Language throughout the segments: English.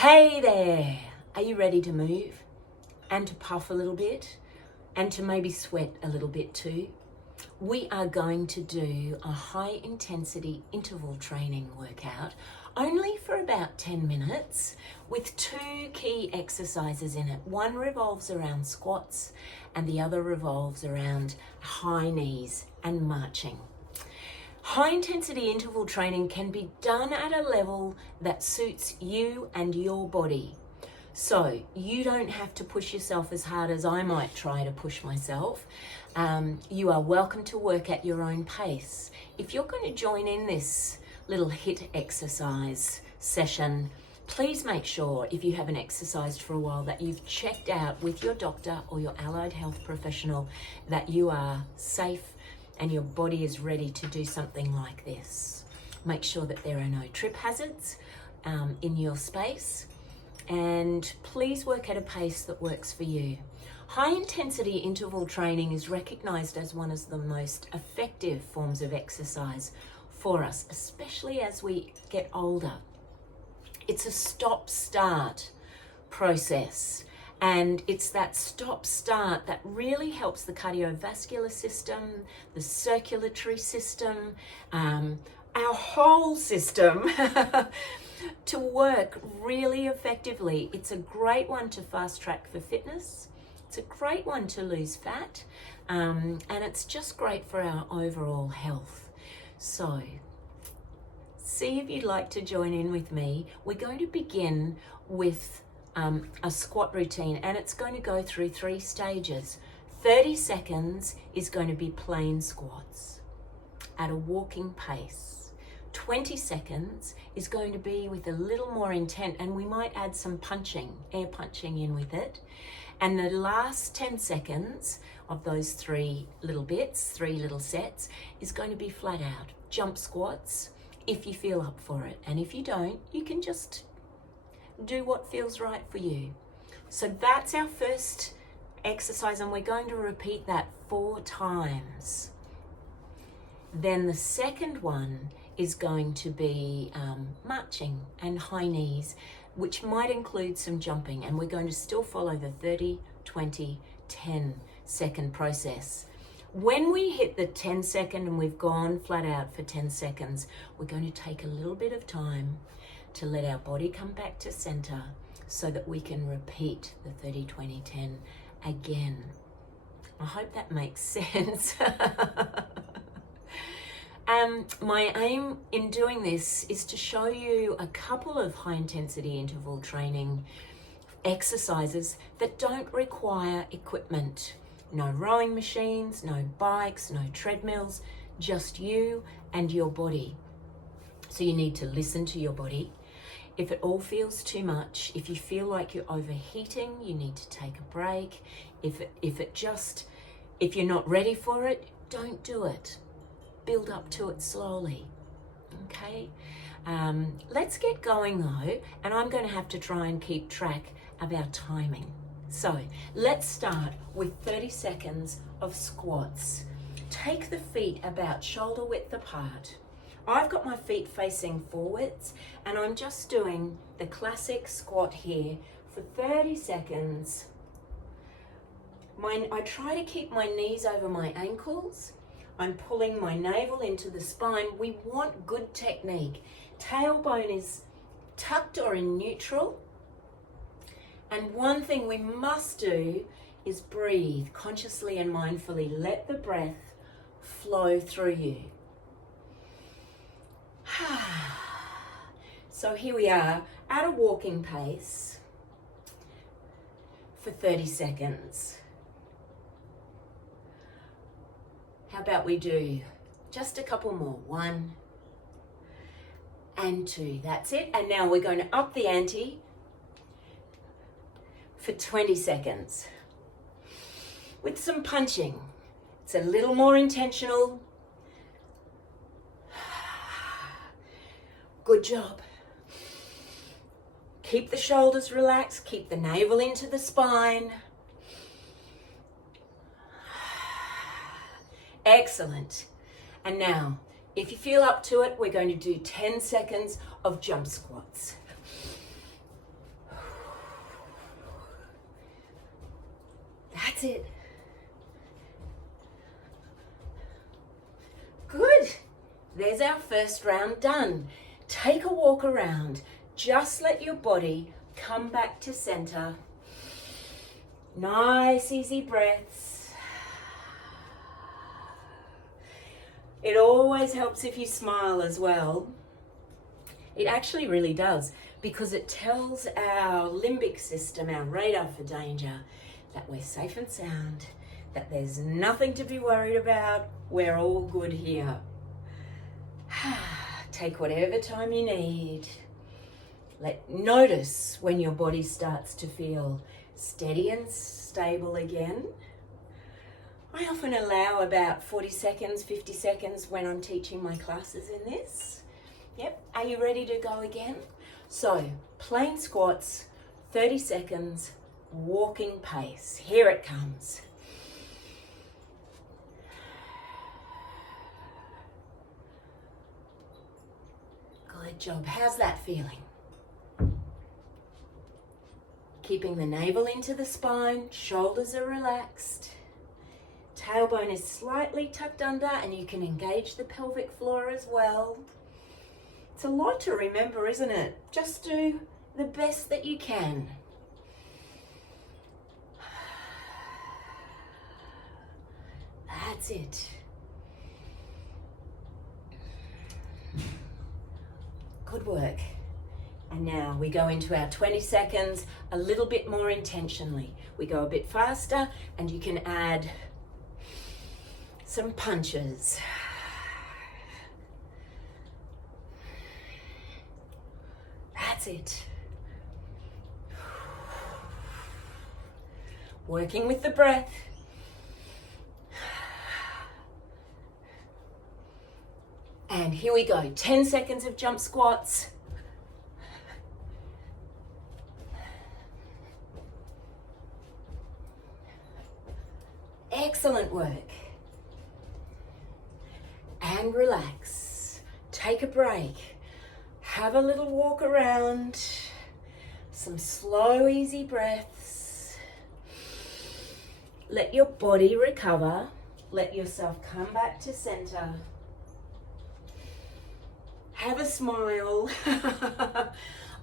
Hey there! Are you ready to move and to puff a little bit and to maybe sweat a little bit too? We are going to do a high intensity interval training workout only for about 10 minutes with two key exercises in it. One revolves around squats and the other revolves around high knees and marching. High intensity interval training can be done at a level that suits you and your body. So you don't have to push yourself as hard as I might try to push myself. You are welcome to work at your own pace. If you're going to join in this little HIIT exercise session, please make sure, if you haven't exercised for a while, that you've checked out with your doctor or your allied health professional that you are safe and your body is ready to do something like this. Make sure that there are no trip hazards in your space, and please work at a pace that works for you. High intensity interval training is recognized as one of the most effective forms of exercise for us, especially as we get older. It's a stop-start process. And it's that stop-start that really helps the cardiovascular system, the circulatory system, our whole system to work really effectively. It's a great one to fast track for fitness. It's a great one to lose fat. And it's just great for our overall health. So, see if you'd like to join in with me. We're going to begin with a squat routine, and it's going to go through 3 stages. 30 seconds is going to be plain squats at a walking pace. 20 seconds is going to be with a little more intent, and we might add some punching, air punching in with it. And the last 10 seconds of those 3 little bits, 3 little sets, is going to be flat out jump squats if you feel up for it. And if you don't, you can just do what feels right for you. So that's our first exercise, and we're going to repeat that 4 times. Then the second one is going to be marching and high knees, which might include some jumping, and we're going to still follow the 30, 20, 10 second process. When we hit the 10 second and we've gone flat out for 10 seconds, we're going to take a little bit of time to let our body come back to center so that we can repeat the 30, 20, 10 again. I hope that makes sense. My aim in doing this is to show you a couple of high intensity interval training exercises that don't require equipment. No rowing machines, no bikes, no treadmills, just you and your body. So you need to listen to your body. If it all feels too much, if you feel like you're overheating, you need to take a break. If you're not ready for it, don't do it. Build up to it slowly, okay? Let's get going though, and I'm going to have to try and keep track of our timing. So let's start with 30 seconds of squats. Take the feet about shoulder width apart. I've got my feet facing forwards, and I'm just doing the classic squat here for 30 seconds. I try to keep my knees over my ankles. I'm pulling my navel into the spine. We want good technique. Tailbone is tucked or in neutral. And one thing we must do is breathe consciously and mindfully. Let the breath flow through you. So here we are at a walking pace for 30 seconds. How about we do just a couple more? 1 and 2. That's it. And now we're going to up the ante for 20 seconds with some punching. It's a little more intentional. Good job. Keep the shoulders relaxed, keep the navel into the spine. Excellent. And now, if you feel up to it, we're going to do 10 seconds of jump squats. That's it. Good. There's our first round done. Take a walk around. Just let your body come back to center. Nice, easy breaths. It always helps if you smile as well. It actually really does, because it tells our limbic system, our radar for danger, that we're safe and sound, that there's nothing to be worried about, we're all good here. Take whatever time you need. Notice when your body starts to feel steady and stable again. I often allow about 40 seconds, 50 seconds when I'm teaching my classes in this. Yep, are you ready to go again? So, plain squats, 30 seconds, walking pace. Here it comes. Good job. How's that feeling? Keeping the navel into the spine, shoulders are relaxed. Tailbone is slightly tucked under, and you can engage the pelvic floor as well. It's a lot to remember, isn't it? Just do the best that you can. That's it. Good work. And now we go into our 20 seconds a little bit more intentionally. We go a bit faster, and you can add some punches. That's it. Working with the breath. And here we go, 10 seconds of jump squats. Excellent work. And relax. Take a break. Have a little walk around. Some slow, easy breaths. Let your body recover. Let yourself come back to center. Have a smile.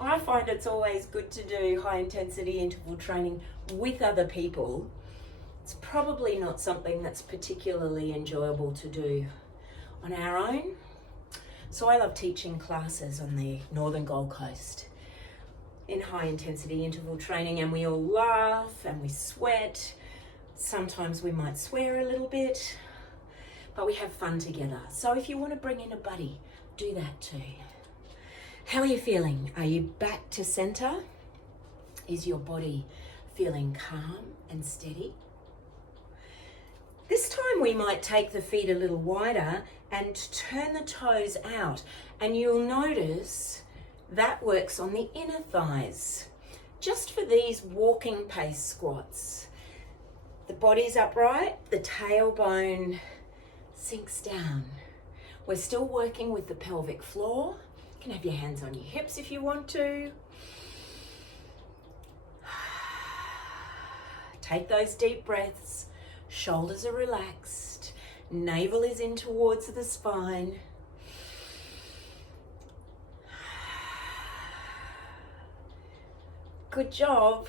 I find it's always good to do high intensity interval training with other people. It's probably not something that's particularly enjoyable to do on our own. So I love teaching classes on the Northern Gold Coast in high intensity interval training, and we all laugh and we sweat. Sometimes we might swear a little bit, but we have fun together. So if you want to bring in a buddy, do that too. How are you feeling? Are you back to center? Is your body feeling calm and steady? This time we might take the feet a little wider and turn the toes out, and you'll notice that works on the inner thighs. Just for these walking pace squats. The body's upright, the tailbone sinks down. We're still working with the pelvic floor. You can have your hands on your hips if you want to. Take those deep breaths. Shoulders are relaxed. Navel is in towards the spine. Good job.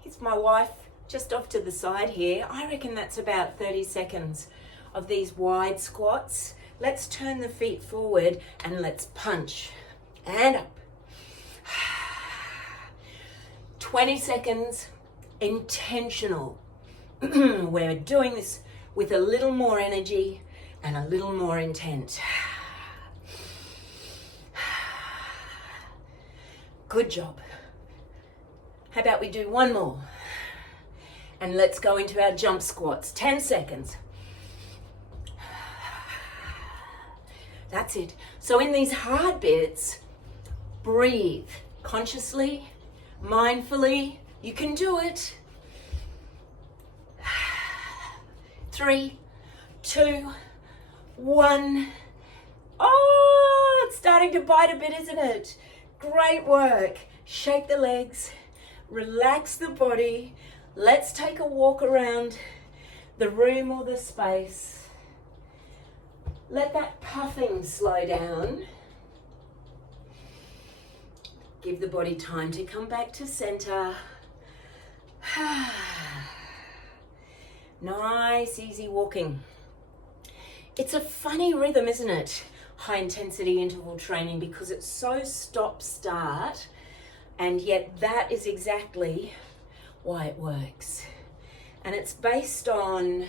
Here's my wife just off to the side here. I reckon that's about 30 seconds of these wide squats. Let's turn the feet forward and let's punch. And up. 20 seconds, intentional. We're doing this with a little more energy and a little more intent. Good job. How about we do one more? And let's go into our jump squats. 10 seconds. That's it. So in these hard bits, breathe consciously, mindfully. You can do it. 3, 2, 1. Oh, it's starting to bite a bit, isn't it? Great work. Shake the legs, relax the body, Let's take a walk around the room or the space. Let that puffing slow down. Give the body time to come back to center. Nice, easy walking. It's a funny rhythm, isn't it? High intensity interval training, because it's so stop-start, and yet that is exactly why it works. And it's based on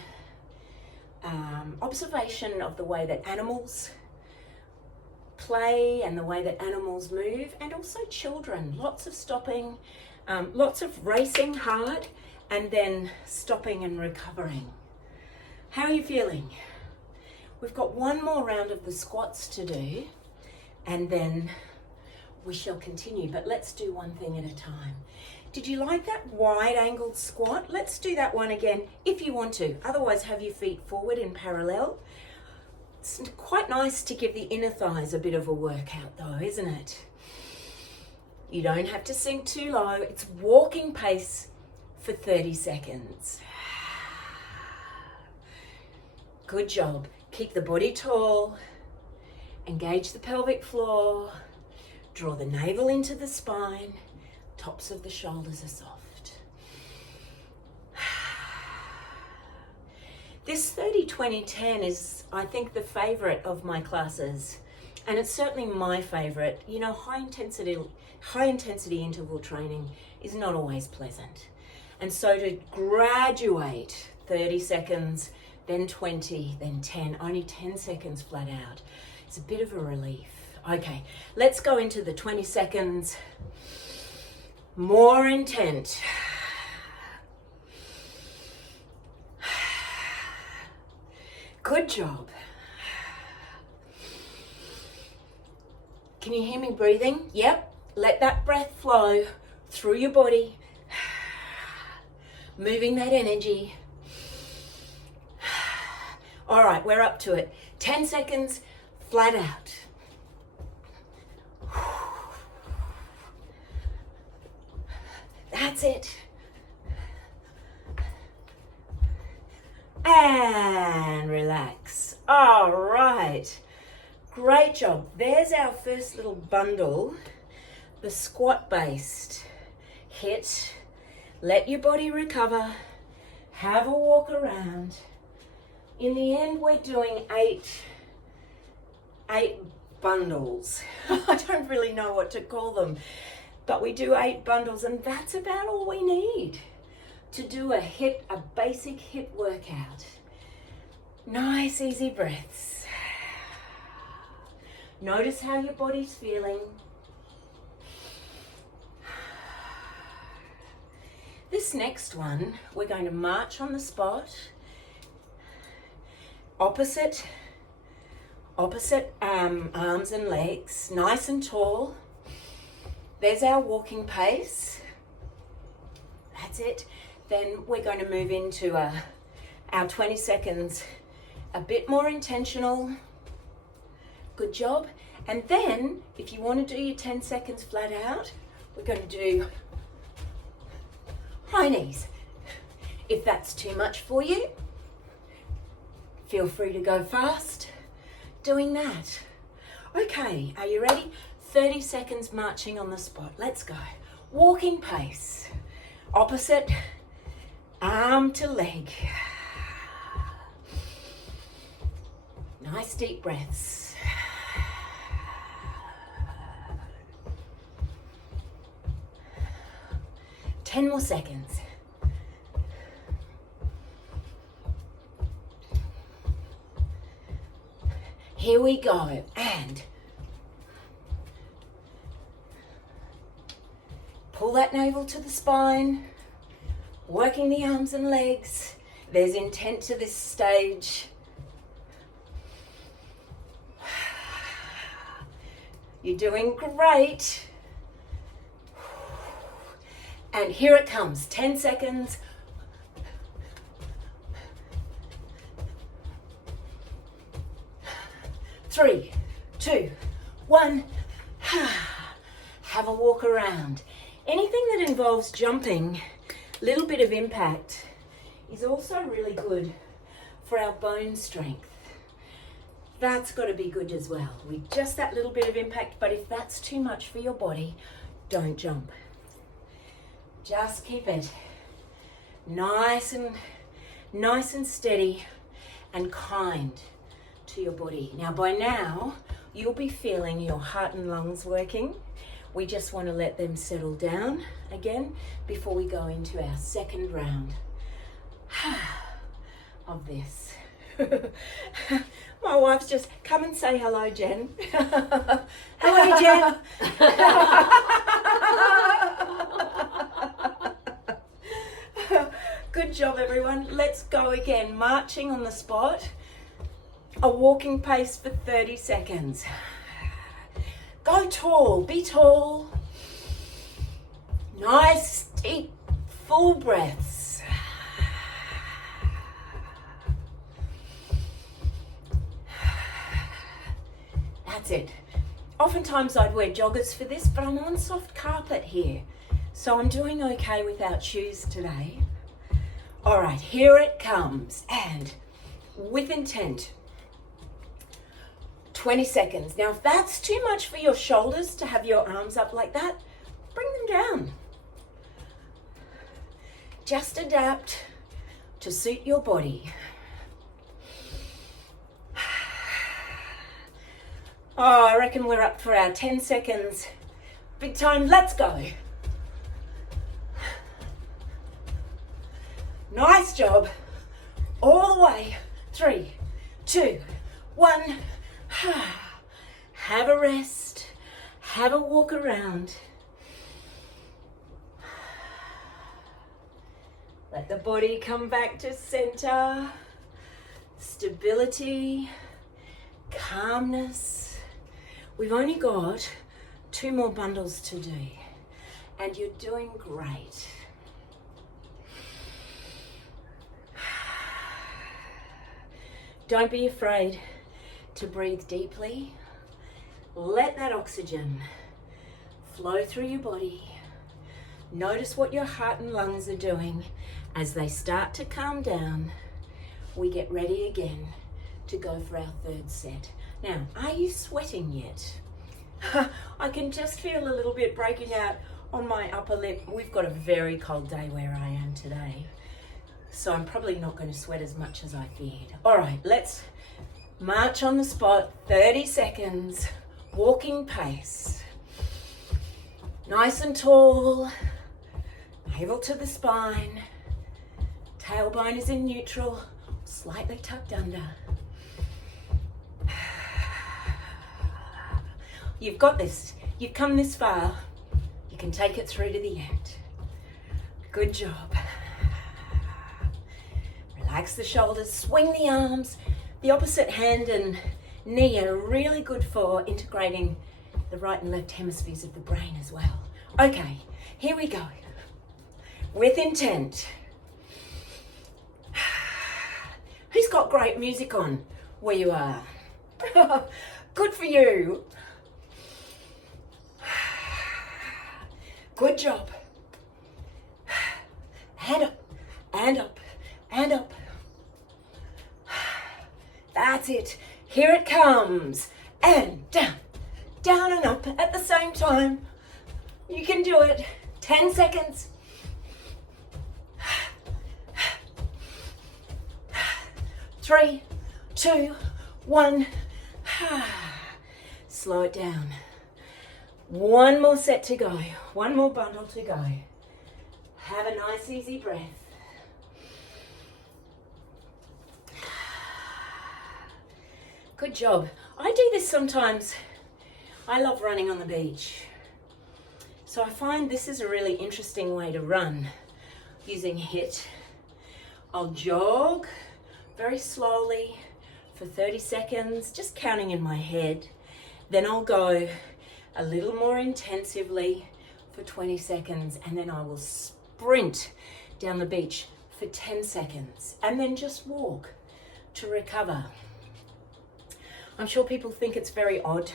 observation of the way that animals play and the way that animals move, and also children. Lots of stopping, lots of racing hard, and then stopping and recovering. How are you feeling? We've got one more round of the squats to do, and then we shall continue, but let's do one thing at a time. Did you like that wide angled squat? Let's do that one again if you want to. Otherwise, have your feet forward in parallel. It's quite nice to give the inner thighs a bit of a workout though, isn't it? You don't have to sink too low. It's walking pace for 30 seconds. Good job. Keep the body tall. Engage the pelvic floor. Draw the navel into the spine. Tops of the shoulders are soft. This 30-20-10 is, I think, the favorite of my classes. And it's certainly my favorite. You know, high intensity interval training is not always pleasant. And so to graduate 30 seconds, then 20, then 10, only 10 seconds flat out, it's a bit of a relief. Okay, let's go into the 20 seconds. More intent. Good job. Can you hear me breathing? Yep. Let that breath flow through your body. Moving that energy. All right, we're up to it. 10 seconds, flat out. That's it. And relax. All right. Great job. There's our first little bundle, the squat-based HIIT. Let your body recover. Have a walk around. In the end, we're doing eight bundles. I don't really know what to call them, but we do 8 bundles, and that's about all we need to do a basic HIIT workout. Nice, easy breaths. Notice how your body's feeling. This next one, we're going to march on the spot. Opposite arms and legs, nice and tall. There's our walking pace. That's it. Then we're going to move into our 20 seconds, a bit more intentional. Good job. And then, if you want to do your 10 seconds flat out, we're going to do high knees. If that's too much for you, feel free to go fast doing that. Okay, are you ready? 30 seconds marching on the spot. Let's go. Walking pace. Opposite arm to leg. Nice deep breaths. Ten more seconds. Here we go, and pull that navel to the spine, working the arms and legs. There's intent to this stage. You're doing great. And here it comes, 10 seconds. Three, two, one. Have a walk around. Anything that involves jumping Little bit of impact is also really good for our bone strength. That's got to be good as well, with just that little bit of impact. But if that's too much for your body, don't jump. Just keep it nice and steady and kind to your body. Now, by now, you'll be feeling your heart and lungs working. We just want to let them settle down again before we go into our second round of this. My wife's just, come and say hello, Jen. Hello, Jen. Good job, everyone. Let's go again. Marching on the spot. A walking pace for 30 seconds. Go tall, be tall. Nice, deep, full breaths. That's it. Oftentimes I'd wear joggers for this, but I'm on soft carpet here. So I'm doing okay without shoes today. All right, here it comes. And with intent. 20 seconds. Now, if that's too much for your shoulders to have your arms up like that, bring them down. Just adapt to suit your body. Oh, I reckon we're up for our 10 seconds. Big time, let's go. Nice job. All the way. 3, 2, 1. Have a rest, have a walk around. Let the body come back to center. Stability, calmness. We've only got 2 more bundles to do, and you're doing great. Don't be afraid to breathe deeply. Let that oxygen flow through your body. Notice what your heart and lungs are doing. As they start to calm down, we get ready again to go for our 3rd set. Now, are you sweating yet? I can just feel a little bit breaking out on my upper lip. We've got a very cold day where I am today, so I'm probably not going to sweat as much as I feared. All right, let's march on the spot, 30 seconds, walking pace. Nice and tall, navel to the spine, tailbone is in neutral, slightly tucked under. You've got this, you've come this far, you can take it through to the end. Good job. Relax the shoulders, swing the arms. The opposite hand and knee are really good for integrating the right and left hemispheres of the brain as well. Okay, here we go. With intent. Who's got great music on where you are? Good for you. Good job. Hand up, and up, and up. That's it. Here it comes. And down, down and up at the same time. You can do it. 10 seconds. 3, 2, 1. Slow it down. One more set to go. One more bundle to go. Have a nice easy breath. Good job. I do this sometimes. I love running on the beach. So I find this is a really interesting way to run using HIIT. I'll jog very slowly for 30 seconds, just counting in my head. Then I'll go a little more intensively for 20 seconds, and then I will sprint down the beach for 10 seconds, and then just walk to recover. I'm sure people think it's very odd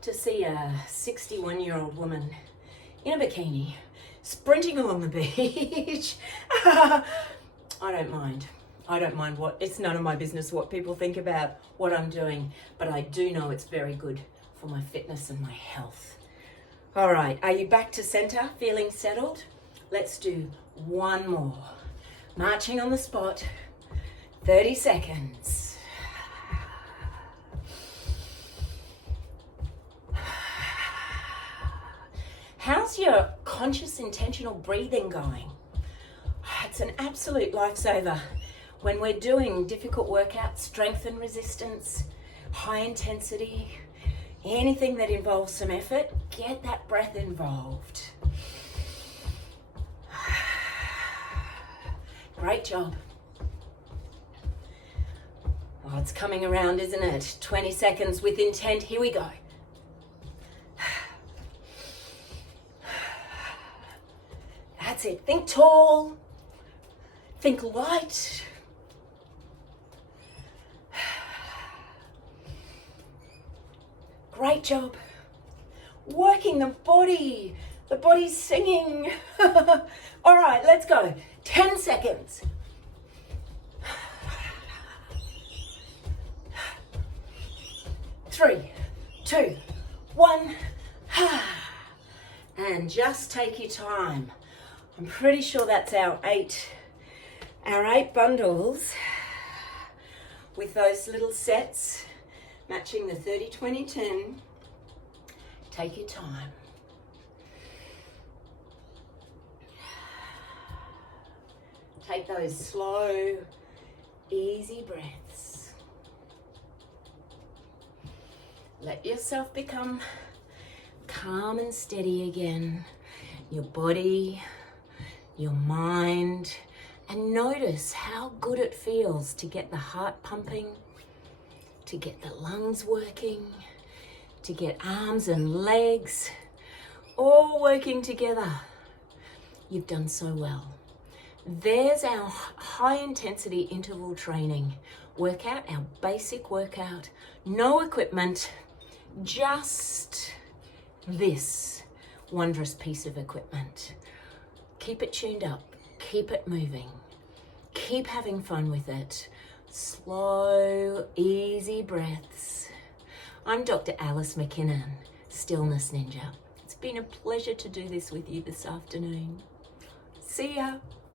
to see a 61-year-old woman in a bikini sprinting along the beach. I don't mind. It's none of my business what people think about what I'm doing, but I do know it's very good for my fitness and my health. All right, are you back to center, feeling settled? Let's do one more. Marching on the spot, 30 seconds. How's your conscious, intentional breathing going? It's an absolute lifesaver when we're doing difficult workouts, strength and resistance, high intensity, anything that involves some effort. Get that breath involved. Great job. Oh, it's coming around, isn't it? 20 seconds with intent. Here we go. That's it. Think tall. Think light. Great job. Working the body. The body's singing. All right, let's go. 10 seconds. 3, 2, 1. And just take your time. I'm pretty sure that's our eight bundles with those little sets matching the 30, 20, 10. Take your time. Take those slow, easy breaths. Let yourself become calm and steady again. Your body, your mind, and notice how good it feels to get the heart pumping, to get the lungs working, to get arms and legs all working together. You've done so well. There's our high intensity interval training workout, our basic workout, no equipment, just this wondrous piece of equipment. Keep it tuned up, keep it moving, keep having fun with it. Slow, easy breaths. I'm Dr. Alice McKinnon, Stillness Ninja. It's been a pleasure to do this with you this afternoon. See ya.